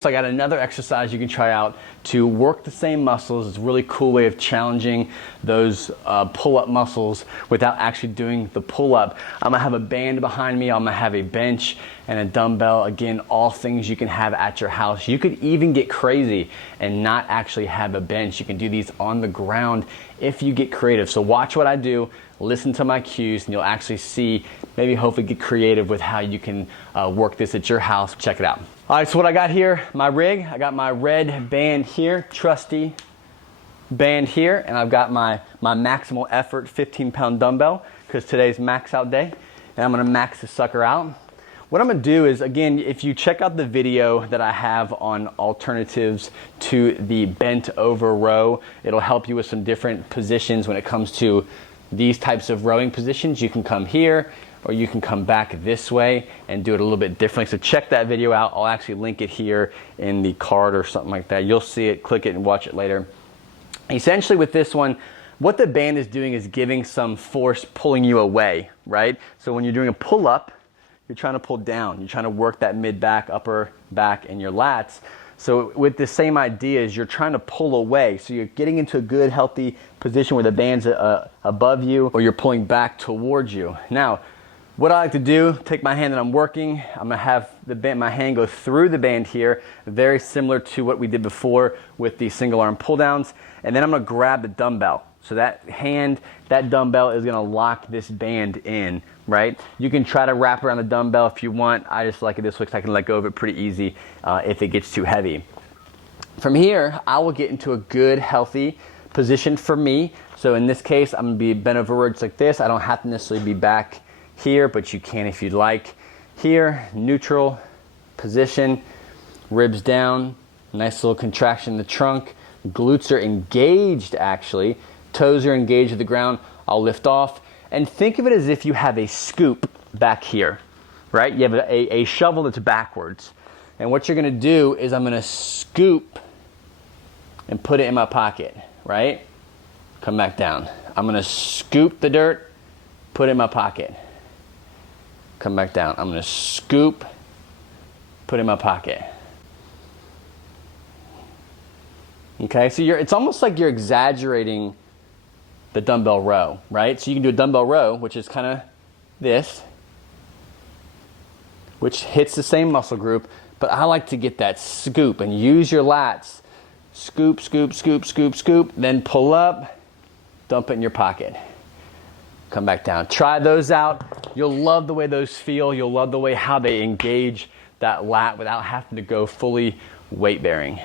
So I got another exercise you can try out to work the same muscles. It's a really cool way of challenging those pull-up muscles without actually doing the pull-up. I'm gonna have a band behind me. I'm gonna have a bench and a dumbbell. Again, all things you can have at your house. You could even get crazy and not actually have a bench. You can do these on the ground if you get creative. So watch what I do, listen to my cues, and you'll actually see, maybe hopefully get creative with how you can work this at your house. Check it out. All right, so what I got here, my rig, I got my red band here, trusty band here, and I've got my maximal effort 15-pound dumbbell, because today's max out day, and I'm gonna max this sucker out. What I'm gonna do is, again, if you check out the video that I have on alternatives to the bent over row, it'll help you with some different positions when it comes to these types of rowing positions. You can come here, or you can come back this way and do it a little bit differently. So check that video out. I'll actually link it here in the card or something like that. You'll see it, click it and watch it later. Essentially with this one, what the band is doing is giving some force pulling you away, right? So when you're doing a pull-up, you're trying to pull down. You're trying to work that mid-back, upper back, and your lats. So with the same idea is you're trying to pull away. So you're getting into a good, healthy position where the band's above you, or you're pulling back towards you. Now, what I like to do, take my hand that I'm working, I'm gonna have my hand go through the band here, very similar to what we did before with the single arm pull downs, and then I'm gonna grab the dumbbell. So that dumbbell is gonna lock this band in, right? You can try to wrap around the dumbbell if you want. I just like it this way because I can let go of it pretty easy if it gets too heavy. From here, I will get into a good, healthy position for me. So in this case, I'm gonna be bent over just like this. I don't have to necessarily be back here, but you can if you'd like. Here, neutral position, ribs down, nice little contraction in the trunk, glutes are engaged actually, toes are engaged to the ground. I'll lift off, and think of it as if you have a scoop back here, right? You have a shovel that's backwards, and what you're gonna do is I'm gonna scoop and put it in my pocket, right? Come back down. I'm gonna scoop the dirt, put it in my pocket. Come back down. I'm gonna scoop, put it in my pocket. Okay, so it's almost like you're exaggerating the dumbbell row, right? So you can do a dumbbell row, which is kind of this, which hits the same muscle group, but I like to get that scoop and use your lats. Scoop, scoop, scoop, scoop, scoop, then pull up, dump it in your pocket. Come back down. Try those out. You'll love the way those feel. You'll love the way how they engage that lat without having to go fully weight bearing.